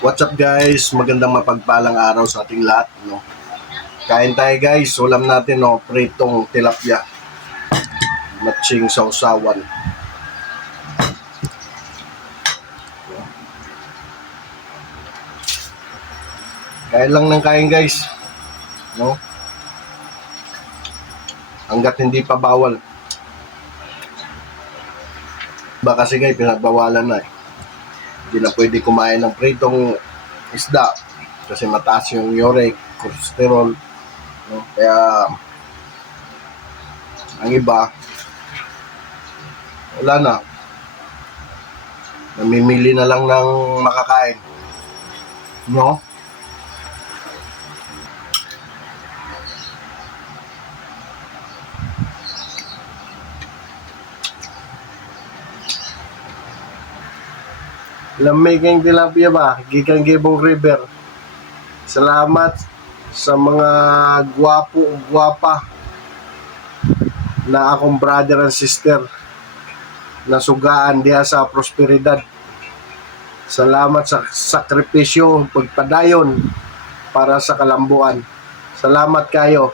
What's up guys? Magandang mapagpalang araw sa ating lahat, no. Kain tayo guys. Ulam natin, no, pritong tilapia. Matching sausawan. Kain lang ng kain guys, no. Hanggat hindi pa bawal. Baka kasi guys, pinagbawalan na eh. Hindi na pwede kumain ng pritong isda kasi mataas yung uric, cholesterol, no? Kaya ang iba wala na, namimili na lang ng makakain, no? Lamig ang tilapia ba? Gikan Gibong River. Salamat sa mga gwapo o gwapa na akong brother and sister na sugaan diha sa prosperidad. Salamat sa sakripisyo, pagpadayon para sa kalambuan. Salamat kayo.